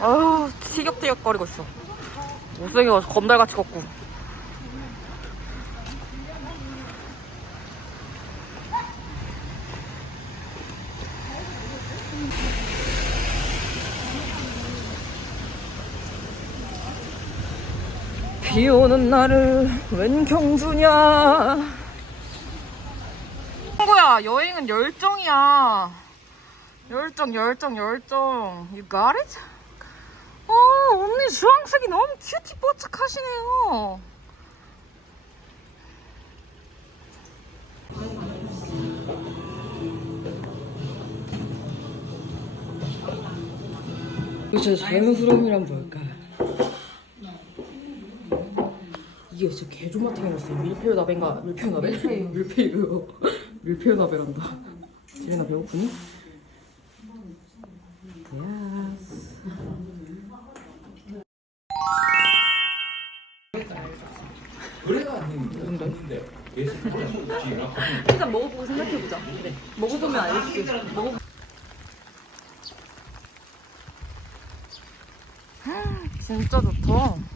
아우 티격태격 거리고 있어. 못생겨가지고 건달같이 걷고. 비 오는 날을 웬 경주냐 친구야 여행은 열정이야 열정 열정 열정 You got it? 어 언니 주황색이 너무 큐티 뽀짝하시네요 저 자연스러움이란 뭘까? 이게 진짜 개조마탱이 생겼어요. 밀푀유 나베인가? 밀푀유 나베? 밀푀유. 밀푀유 나베란다. 지레나 배고프니? 일단 먹어보고 생각해보자. 그래. 먹어보면 알지. 먹어. 진짜 좋다.